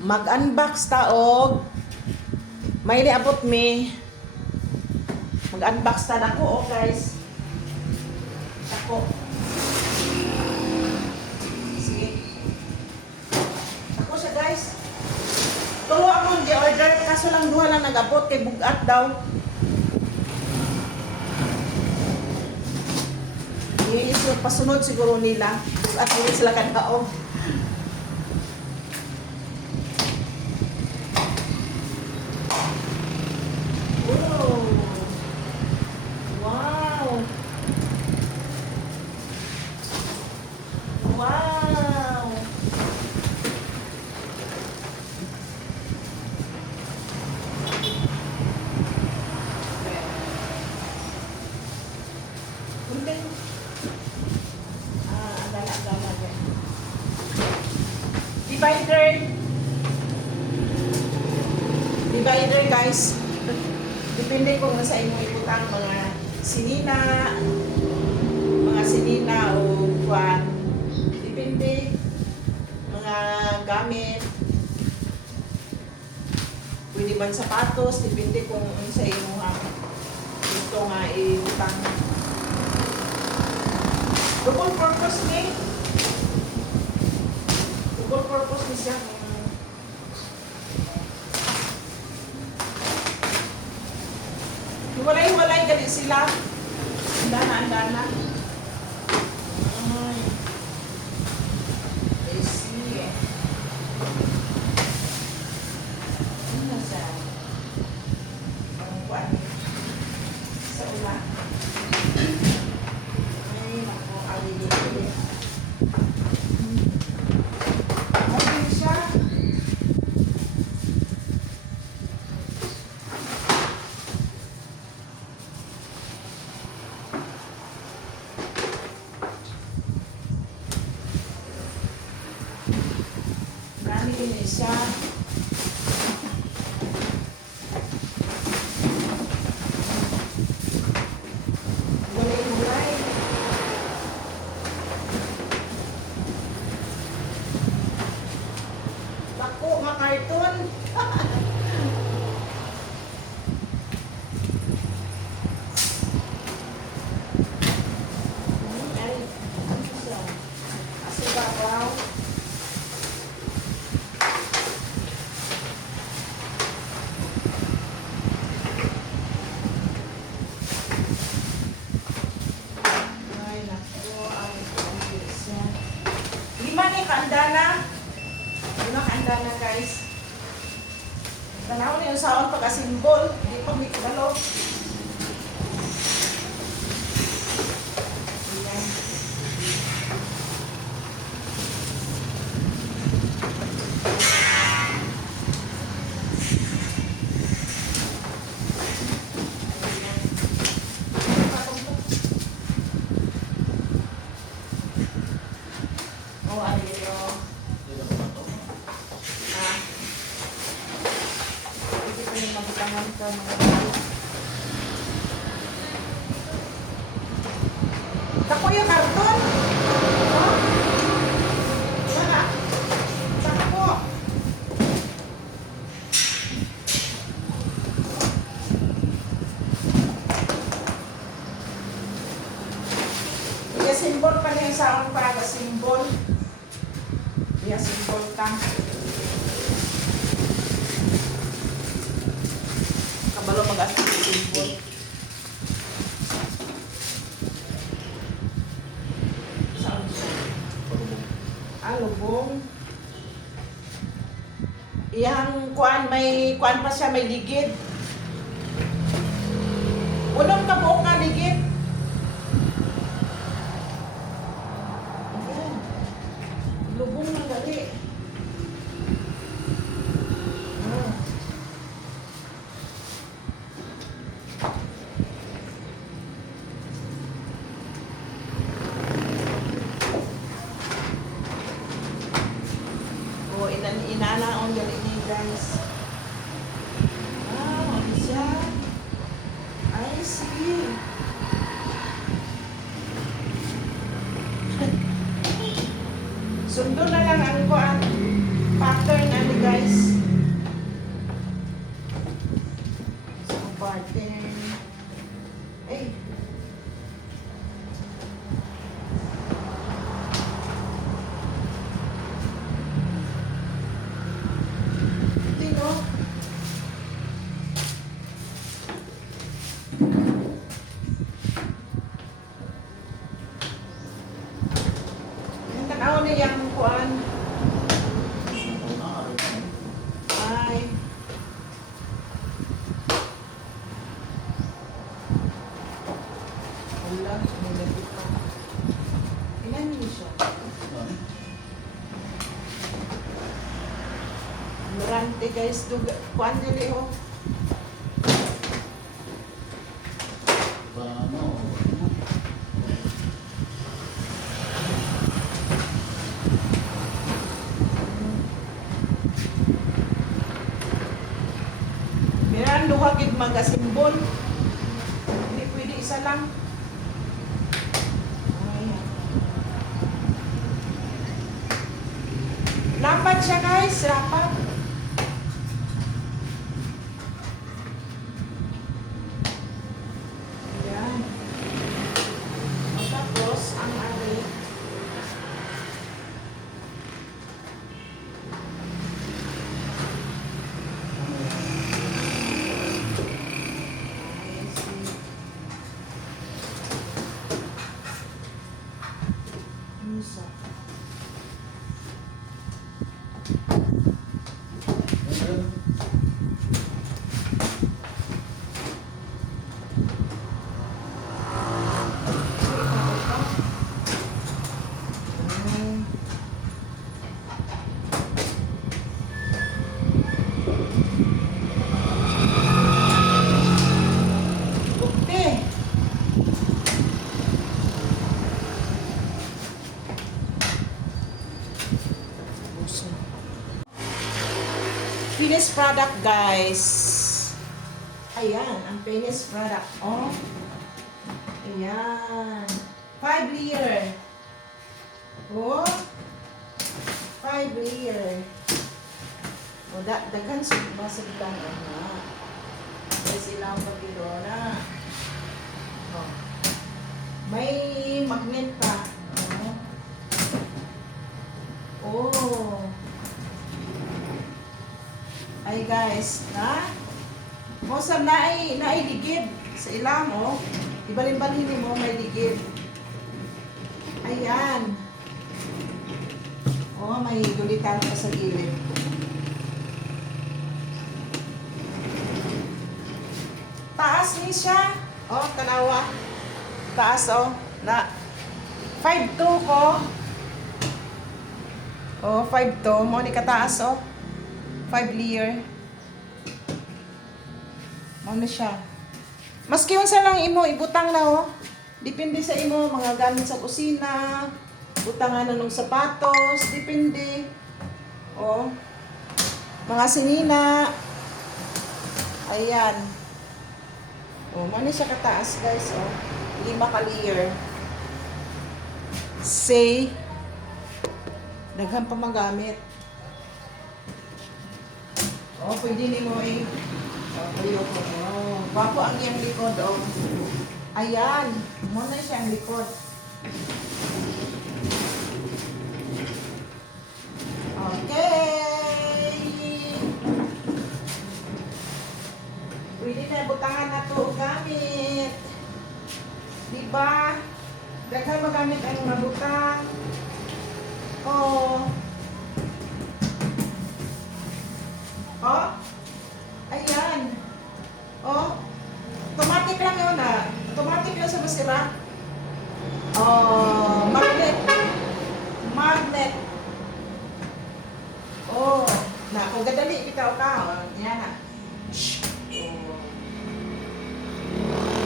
Mag-unbox ta og may niabot mi. Mag-unbox ta nako, guys. Ako. Sige. Ako siya, guys. Tulo akong gi-order kaso lang duha lang nag-abot kay bugat daw. Iisip pasunod siguro nila. Bugat din sila kadaog. Wow! Kunting. Dala yan. Divider, guys. Depende kung sa inyong ibutang mga sinina o kwan. Depende mga gamit. Pwede man sapatos, depende kung sa inyong gusto nga ibutang. Double purpose ni. Double purpose ni siya. Walay-walay gali sila. Andana. Ay. I see. Ano siya? Ang kuwan. Sa ula. Ay, naku, alili. Okay siya. Marami din siya. Gulay-gulay. Bako, mga karton. Ay, ano siya? Asibabaw. Lima ni kaandana. Lima kaandana, guys. Tanaw na yung saon pagka-simbol. Hindi pa may kabalo. Ayan. Oh, ano dito? Hindi pa yung mabutangan ka mga balo. Tako yung karton. Oh. Wala. Tako. Iya simbol pa na yung saon para simbol. Iya simbol ka. Kabalo mag-asal yung simbol. Saon siya? Lubong. Iyang kuan, may kuan pa siya, may ligid. Unong kabuok nga ligid. Lubong na gali. Oh, inanaon gali ni, guys. Ano siya? I see. Sundo na lang ang kuan pattern ano guys. Durante guys, kuan dili oh. Meron duha gid magasimbol. Hindi pwede isa lang. Ayan. Rapat siya guys, rapat. Ayan. Tapos, ang ari. Isa. Bukti. Finished product guys. Ayan, ang finished product. Oh. Ayan. 5 layer. Oh. 5 layer. O, daghan sa basag lang. May silang pagkilona. Oh. May magnet pa. Oh. Oh. Ay guys, na? Mo sa nailigid sa ilang, oh. Ibalin-balin mo, may ligid. Ayan. Oh, may gulitan pa sa gilid. Taas ni siya. Oh, tanawa. Taas, oh. Na 5'2" ko. Oh, 5'2". Mo ni kataas, oh. 5 layer. Mo na siya. Maski unsa lang imo ibutang na, oh. Depende sa imo mga gamit sa kusina, butangan na ng sapatos, depende. Oh. Mga sinina. Ayan. Oh, mo na siya kataas, guys, oh. 5 ka layer. Say daghan pa magamit. Oh, pwede ni mo eh. Oh, tuyo ko. Oh, bago ang iyang likod, oh. Ayan. Muna siya ang likod. Okay. Pwede na butangan na to gamit. Diba? Daghan magamit ang mabutang. Oh. Oh. Ayan. Oh. Automatic lang yun ah. Automatic yun sa masira. Oh. Magnet. Magnet. Oh. Na, kung gadali, bitaw ka. Oh. Yan na. Shhh. Oh.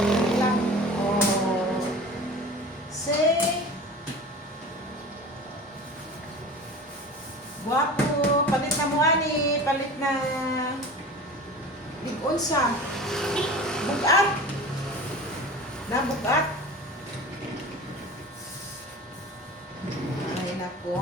Yan lang. Oh. Say. Guwapo. Palit na mo ani. Palit na. Big-unsa. Bugat. Na bugat. Ay nako.